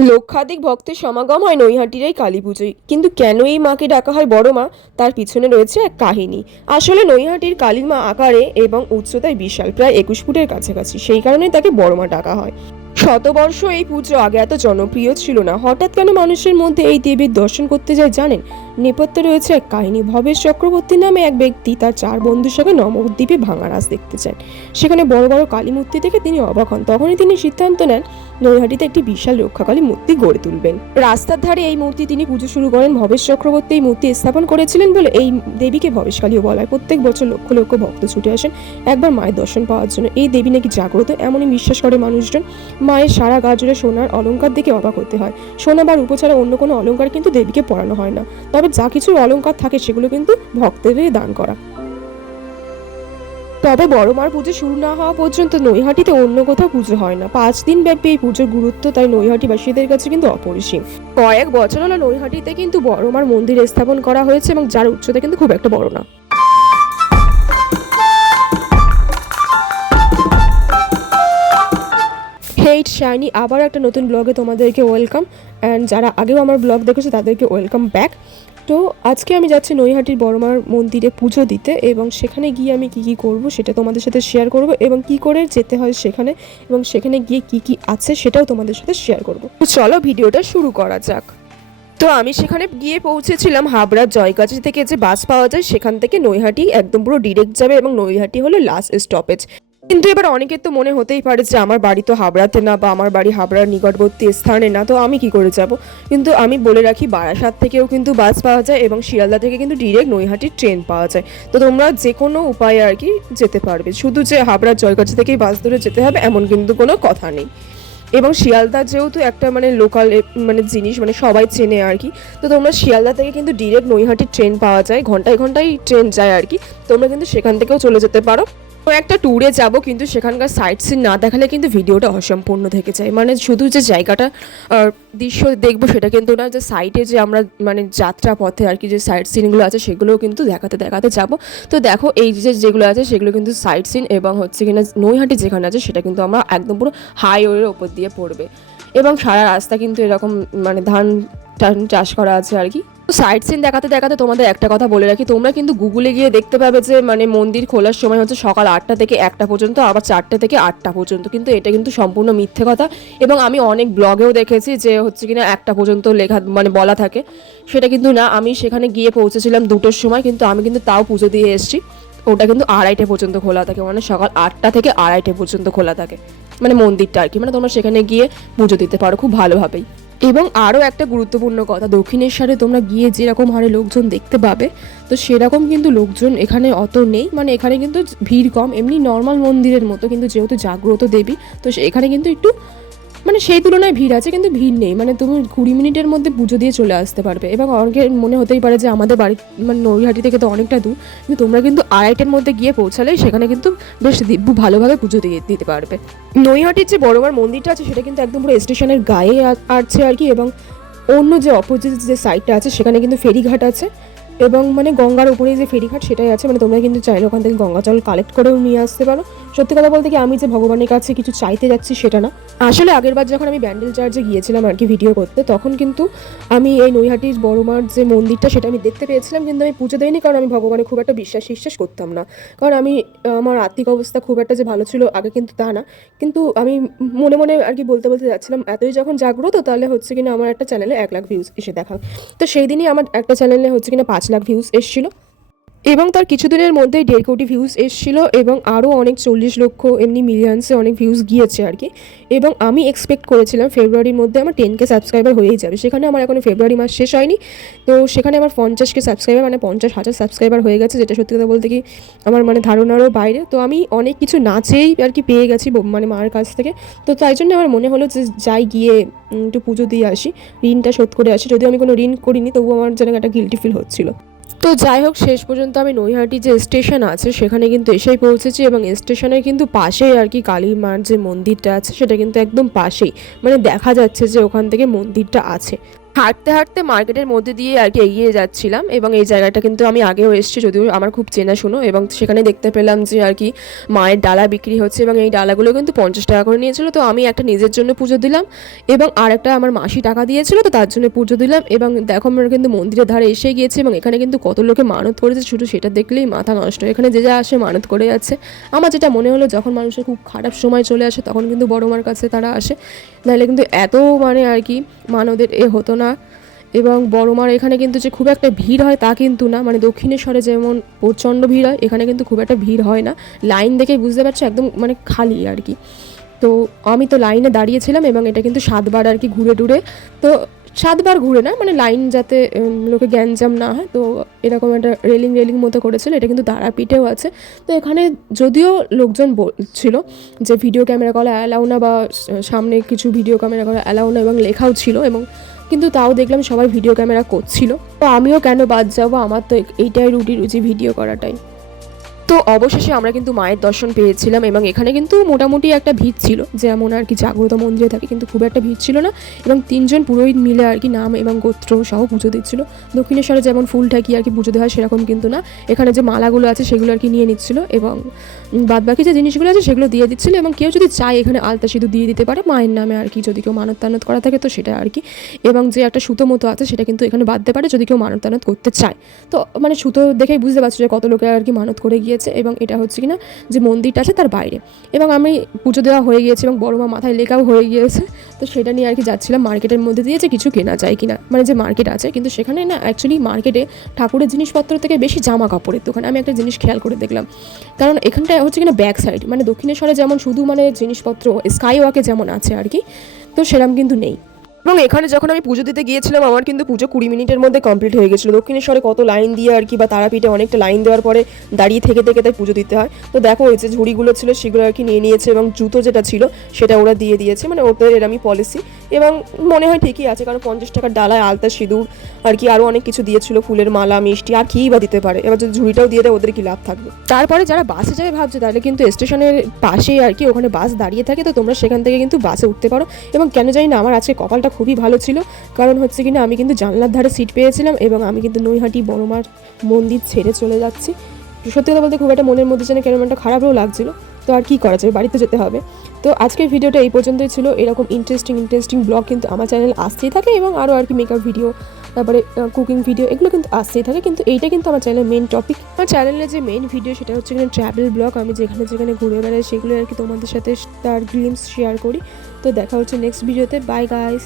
লক্ষাধিক ভক্তের সমাগম হয় নৈহাটির এই কালী পুজোয়। কিন্তু কেন এই মাকে ডাকা হয় বড় মা? তার পিছনে রয়েছে এক কাহিনী। আসলে নৈহাটির কালী মা আকারে এবং উচ্চতায় বিশাল, প্রায় একুশ ফুটের কাছাকাছি। সেই কারণে তাকে বড় মা ডাকা হয়। শতবর্ষ এই পুজো আগে এত জনপ্রিয় ছিল না। হঠাৎ কেন মানুষের মধ্যে এই দেবীর দর্শন করতে যায় জানেন? নেপথ্যে রয়েছে এক কাহিনী। ভবেশ চক্রবর্তী নামে এক ব্যক্তি তার চার বন্ধুর সঙ্গে নবদ্বীপে ভাঙা রাস দেখতে চান। সেখানে বড় বড় কালী মূর্তি দেখে তিনি অবাক হন। তখনই তিনি সিদ্ধান্ত নেন, নৈহাটিতে একটি বিশাল রক্ষাকালী মূর্তি গড়ে তুলবেন। রাস্তার ধারে এই মূর্তি তিনি পুজো শুরু করেন। ভবেশ চক্রবর্তী এই মূর্তি স্থাপন করেছিলেন বলে এই দেবীকে ভবেশকালীও বলা হয়। প্রত্যেক বছর লক্ষ লক্ষ ভক্ত ছুটে আসেন একবার মায়ের দর্শন পাওয়ার জন্য। এই দেবী নাকি জাগ্রত, এমনই বিশ্বাস করে মানুষজন। মায়ের সারা গা জুড়ে সোনার অলঙ্কার দেখে অবাক হতে হয়। সোনা বা রূপো ছাড়া অন্য কোনো অলংকার কিন্তু দেবীকে পরানো হয় না। তবে যা কিছু অলঙ্কার থাকে সেগুলো কিন্তু ভক্তদের দান করা। তবে বড় মার পুজো শুরু না হওয়া পর্যন্ত নৈহাটিতে অন্য কোথাও পুজো হয় না। পাঁচ দিন ব্যাপী এই পুজোর গুরুত্ব তাই নৈহাটিবাসীদের কাছে কিন্তু অপরিসীম। কয়েক বছর হলো নৈহাটিতে কিন্তু বড় মার মন্দির স্থাপন করা হয়েছে এবং যার উচ্চতা কিন্তু খুব একটা বড় না। হেইট শাইনি, আবার একটা নতুন ব্লগে তোমাদেরকে ওয়েলকাম। অ্যান্ড যারা আগেও আমার ব্লগ দেখেছে তাদেরকে ওয়েলকাম ব্যাক। তো আজকে আমি যাচ্ছি নৈহাটির বড়মার মন্দিরে পুজো দিতে এবং সেখানে গিয়ে আমি কি কি করব সেটা তোমাদের সাথে শেয়ার করব এবং কি করে যেতে হয় সেখানে এবং সেখানে গিয়ে কি কি আছে সেটাও তোমাদের সাথে শেয়ার করব। তো চলো ভিডিওটা শুরু করা যাক। তো আমি সেখানে গিয়ে পৌঁছেছিলাম হাবড়ার জয়গাছি থেকে যে বাস পাওয়া যায় সেখান থেকে নৈহাটি একদম পুরো ডিরেক্ট যাবে এবং নৈহাটি হলো লাস্ট স্টপেজ কিন্তু এবার অনেকের তো মনে হতেই পারে যে আমার বাড়ি তো হাবড়াতে না বা আমার বাড়ি হাবড়ার নিকটবর্তী স্থানে না, তো আমি কি করে যাব? কিন্তু আমি বলে রাখি, বারাসাত থেকেও কিন্তু বাস পাওয়া যায় এবং শিয়ালদা থেকে কিন্তু ডিরেক্ট নৈহাটির ট্রেন পাওয়া যায়। তো তোমরা যে কোনো উপায়ে আর কি যেতে পারবে। শুধু যে হাবড়ার জয়গাছি থেকেই বাস ধরে যেতে হবে, এমন কিন্তু কোনো কথা নেই। এবং শিয়ালদা যেহেতু একটা মানে লোকাল মানে জিনিস মানে সবাই চেনে আর কি, তো তোমরা শিয়ালদা থেকে কিন্তু ডিরেক্ট নৈহাটির ট্রেন পাওয়া যায়। ঘন্টায় ঘন্টায় ট্রেন যায় আর কি। তোমরা কিন্তু সেখান থেকেও চলে যেতে পারো। একটা ট্যুরে যাব, কিন্তু সেখানকার সাইট সিন না দেখালে কিন্তু ভিডিওটা অসম্পূর্ণ থেকে যায়। মানে শুধু যে জায়গাটা দৃশ্য দেখব সেটা কিন্তু না, যে সাইটে যে আমরা মানে যাত্রা পথে আর কি যে সাইট সিনগুলো আছে, সেগুলোও কিন্তু দেখাতে দেখাতে যাব। তো দেখো, এই যে যেগুলো আছে, সেগুলো কিন্তু সাইট সিন এবং হচ্ছে কিনা নৈহাটি যেখানে আছে, সেটা কিন্তু আমরা একদম পুরো হাইওয়ের ওপর দিয়ে পড়বে। এবং সারা রাস্তা কিন্তু এরকম মানে ধান চাষ করা আছে আর কি। সাইট সিন দেখাতে দেখাতে তোমাদের একটা কথা বলে রাখি। তোমরা কিন্তু গুগলে গিয়ে দেখতে পাবে যে মানে মন্দির খোলার সময় হচ্ছে সকাল আটটা থেকে একটা পর্যন্ত, আবার চারটে থেকে আটটা পর্যন্ত। কিন্তু এটা কিন্তু সম্পূর্ণ মিথ্যে কথা। এবং আমি অনেক ব্লগেও দেখেছি যে, হচ্ছে কিনা একটা পর্যন্ত লেখা মানে বলা থাকে। সেটা কিন্তু না, আমি সেখানে গিয়ে পৌঁছেছিলাম দুটোর সময়, কিন্তু আমি কিন্তু তাও পুজো দিয়ে এসেছি। ওটা কিন্তু আড়াইটে পর্যন্ত খোলা থাকে মানে সকাল আটটা থেকে আড়াইটে পর্যন্ত খোলা থাকে। মানে মন্দিরটা আর কি মানে তোমরা সেখানে গিয়ে পুজো দিতে পারো খুব ভালোভাবেই। এবং আরও একটা গুরুত্বপূর্ণ কথা, দক্ষিণেশ্বরে তোমরা গিয়ে যেরকম হারে লোকজন দেখতে পাবে, তো সেরকম কিন্তু লোকজন এখানে অত নেই। মানে এখানে কিন্তু ভিড় কম, এমনি নর্মাল মন্দিরের মতো কিন্তু যেহেতু জাগ্রত দেবী, তো এখানে কিন্তু একটু মানে সেই তুলনায় ভিড় আছে, কিন্তু ভিড় নেই। মানে তুমি কুড়ি মিনিটের মধ্যে পুজো দিয়ে চলে আসতে পারবে। এবং অনেকের মনে হতেই পারে যে আমাদের বাড়ি মানে নৈহাটি থেকে তো অনেকটা দূর, কিন্তু তোমরা কিন্তু আড়াইটের মধ্যে গিয়ে পৌঁছালে সেখানে কিন্তু বেশ ভালোভাবে পুজো দিয়ে, দিতে পারবে। নৈহাটির যে বড়বার মন্দিরটা আছে, সেটা কিন্তু একদম পুরো স্টেশনের গায়ে আছে আর কি, এবং অন্য যে অপোজিট যে সাইডটা আছে, সেখানে কিন্তু ফেরিঘাট আছে। এবং মানে গঙ্গার উপরে যে ফেরিঘাট সেটাই আছে মানে তোমরা কিন্তু চাইলে ওখান থেকে গঙ্গা জল কালেক্ট করেও নিয়ে আসতে পারো। সত্যি কথা বলতে কি আমি যে ভগবানের কাছে কিছু চাইতে যাচ্ছি সেটা না। আসলে আগের বার যখন আমি ব্যান্ডেল চার্জে গিয়েছিলাম আর কি ভিডিও করতে, তখন কিন্তু আমি এই নৈহাটির বড়মার যে মন্দিরটা সেটা আমি দেখতে পেয়েছিলাম, কিন্তু আমি পুজো দিইনি কারণ আমি ভগবানের খুব একটা বিশ্বাস বিশ্বাস করতাম না। কারণ আমি, আমার আর্থিক অবস্থা খুব একটা যে ভালো ছিল আগে কিন্তু তা না। কিন্তু আমি মনে মনে আর কি বলতে বলতে যাচ্ছিলাম, এতই যখন জাগ্রত তাহলে হচ্ছে কিনা আমার একটা চ্যানেলে এক লাখ ভিউজ এসে দেখা তো সেই দিনই আমার একটা চ্যানেলে হচ্ছে কিনা পাঁচ লাখ ভিউজ এসেছিল। এবং তার কিছুদিনের মধ্যেই দেড় কোটি ভিউজ এসেছিল এবং আরও অনেক চল্লিশ লক্ষ এমনি মিলিয়ন্সে অনেক ভিউজ গিয়েছে আর কি। এবং আমি এক্সপেক্ট করেছিলাম ফেব্রুয়ারির মধ্যে আমার টেন কে সাবস্ক্রাইবার হয়েই যাবে। সেখানে আমার এখনও ফেব্রুয়ারি মাস শেষ হয়নি। তো সেখানে আমার পঞ্চাশ কে সাবস্ক্রাইবার মানে পঞ্চাশ হাজার সাবস্ক্রাইবার হয়ে গেছে, যেটা সত্যি কথা বলতে কি আমার মানে ধারণারও বাইরে। তো আমি অনেক কিছু নাচেই আর কি পেয়ে গেছি মানে মার কাছ থেকে। তো তাই জন্য আমার মনে হলো যে যাই গিয়ে একটু পুজো দিয়ে আসি, ঋণটা শোধ করে আসি। যদিও আমি কোনো ঋণ করিনি, তবুও আমার যেন একটা গিলটি ফিল হচ্ছিল। তো যাই হোক, শেষ পর্যন্ত আমি নৈহাটি যে স্টেশন আছে, সেখানে কিন্তু এসেই পৌঁছেছি এবং স্টেশনের কিন্তু পাশেই আর কি কালী মার যে মন্দিরটা আছে, সেটা কিন্তু একদম পাশেই। মানে দেখা যাচ্ছে যে ওখান থেকে মন্দিরটা আছে। হাঁটতে হাঁটতে মার্কেটের মধ্যে দিয়ে আর কি এগিয়ে যাচ্ছিলাম এবং এই জায়গাটা কিন্তু আমি আগেও এসেছি যদিও আমার খুব চেনাশুনো এবং সেখানে দেখতে পেলাম যে আর কি মায়ের ডালা বিক্রি হচ্ছে এবং এই ডালাগুলো কিন্তু পঞ্চাশ টাকা করে নিয়েছিল। তো আমি একটা নিজের জন্য পুজো দিলাম এবং আর একটা আমার মাসি টাকা দিয়েছিল, তো তার জন্য পুজো দিলাম এবং দেখো আমরা কিন্তু মন্দিরের ধারে এসে গিয়েছি এবং এখানে কিন্তু কত লোকে মানত করেছে, শুধু সেটা দেখলেই মাথা নষ্ট। এখানে যে যা আসে মানত করে যাচ্ছে। আমার যেটা মনে হলো, যখন মানুষের খুব খারাপ সময় চলে আসে, তখন কিন্তু বড় মার কাছে তারা আসে। নাহলে কিন্তু এত মানে আর কি মানদের এ হতো না। এবং বড় মার এখানে কিন্তু যে খুব একটা ভিড় হয় তা কিন্তু না। মানে দক্ষিণেশ্বরে যেমন প্রচণ্ড ভিড় হয়, এখানে কিন্তু খুব একটা ভিড় হয় না। লাইন দেখে বুঝতে পারছ, একদম মানে খালি আর কি। তো আমি তো লাইনে দাঁড়িয়েছিলাম এবং এটা কিন্তু সাতবার আর কি ঘুরে টুরে। তো সাতবার ঘুরে না মানে লাইন যাতে লোকে গ্যাঞ্জাম না হয়, তো এরকম একটা রেলিং রেলিং মতো করেছিল, এটা কিন্তু তারাপীঠেও আছে। তো এখানে যদিও লোকজন বলছিল যে ভিডিও ক্যামেরা করা অ্যালাউ না বা সামনে কিছু ভিডিও ক্যামেরা করা অ্যালাউ না এবং লেখাও ছিল এবং কিন্তু তাও দেখলাম সবাই ভিডিও ক্যামেরা করছিল। তো আমিও কেন বাদ যাব? আমার তো এইটাই রুটি রুচি ভিডিও করাটাই। তো অবশেষে আমরা কিন্তু মায়ের দর্শন পেয়েছিলাম এবং এখানে কিন্তু মোটামুটি একটা ভিড় ছিল। যেমন আর কি জাগ্রত মন্দিরে থাকে কিন্তু খুব একটা ভিড় ছিল না এবং তিনজন পুরোহিত মিলে আর কি নাম এবং গোত্র সহ পুজো দিচ্ছিল। দক্ষিণেশ্বরে যেমন ফুল ঠাকি আর কি পুজো দেওয়া হয় সেরকম কিন্তু না। এখানে যে মালাগুলো আছে সেগুলো আর কি নিয়ে নিচ্ছিল এবং বাদ বাকি যে জিনিসগুলো আছে সেগুলো দিয়ে দিচ্ছিল এবং কেউ যদি চায় এখানে আলতা সিঁদুর দিয়ে দিতে পারে, মায়ের নামে আর কি যদি কেউ মানত তানত করা থাকে তো সেটা আর কি। এবং যে একটা সুতো মতো আছে সেটা কিন্তু এখানে বাঁধতে পারে যদি কেউ মানত তানত করতে চায়। তো মানে সুতো দেখেই বুঝতে পারছ যে কত লোকে আর কি মানত করে গিয়েছে এবং এটা হচ্ছে কিনা যে মন্দিরটা আছে তার বাইরে। এবং আমি পুজো দেওয়া হয়ে গিয়েছে এবং বড় মা মাথায় লেখাও হয়ে গিয়েছে। তো সেটা নিয়ে আর কি যাচ্ছিলাম। মার্কেটের মধ্যে দিয়ে যে কিছু কেনা যায় কিনা মানে যে মার্কেট আছে। কিন্তু সেখানে না অ্যাকচুয়ালি মার্কেটে ঠাকুরের জিনিসপত্র থেকে বেশি জামা কাপড়ের দোকান। আমি একটা জিনিস খেয়াল করে দেখলাম। কারণ এখানটা হচ্ছে কিনা ব্যাক সাইড মানে দক্ষিণেশ্বরে যেমন শুধু মানে জিনিসপত্র স্কাই ওয়াকে যেমন আছে আর কি, তো সেরকম কিন্তু নেই। এবং এখানে যখন আমি পুজো দিতে গিয়েছিলাম, আমার কিন্তু পুজো কুড়ি মিনিটের মধ্যে কমপ্লিট হয়ে গেছিল। দক্ষিণেশ্বরে কত লাইন দিয়ে আর কি বা তারাপীঠে অনেকটা লাইন দেওয়ার পরে দাঁড়িয়ে থেকে থেকে তাই পুজো দিতে হয়। তো দেখো ওই যে ঝুড়িগুলো ছিল, সেগুলো আর কি নিয়ে নিয়েছে এবং জুতো যেটা ছিল, সেটা ওরা দিয়ে দিয়েছে। মানে ওদের এরমই পলিসি এবং মনে হয় ঠিকই আছে, কারণ পঞ্চাশ টাকার ডালায় আলতা সিঁদুর আর কি আরও অনেক কিছু দিয়েছিল, ফুলের মালা, মিষ্টি, আর কী বা দিতে পারে। এবার যদি ঝুড়িটাও দিয়ে দেয়, ওদের কি লাভ থাকবে? তারপরে যারা বাসে যাবে ভাবছে, তাহলে কিন্তু স্টেশনের পাশেই আর কি ওখানে বাস দাঁড়িয়ে থাকে। তো তোমরা সেখান থেকে কিন্তু বাসে উঠতে পারো। এবং কেন জানি না, আমার আজকে কপালটা খুবই ভালো ছিল। কারণ হচ্ছে কিনা আমি কিন্তু জানলার ধারে সিট পেয়েছিলাম এবং আমি কিন্তু নৈহাটি বড়মার মন্দির ছেড়ে চলে যাচ্ছি। সত্যি কথা বলতে খুব একটা মনের মধ্যে যেন কেমন একটা খারাপও লাগছিল। তো আর কি করা যাবে? বাড়িতে যেতে হবে। তো আজকের ভিডিওটা এই পর্যন্তই ছিল। এরকম ইন্টারেস্টিং ইন্টারেস্টিং ব্লগ কিন্তু আমার চ্যানেল আসতেই থাকে এবং আরও আর কি মেকআপ ভিডিও তারপরে কুকিং ভিডিও এগুলো কিন্তু আসতেই থাকে। কিন্তু এইটা কিন্তু আমার চ্যানেলের মেন টপিক আমার চ্যানেলের যে মেন ভিডিও সেটা হচ্ছে এখানে ট্রাভেল ব্লগ আমি যেখানে যেখানে ঘুরে বেড়াই, সেগুলো আর কি তোমাদের সাথে তার গ্রিমস শেয়ার করি। তো দেখা হচ্ছে নেক্সট ভিডিওতে বাই গাইস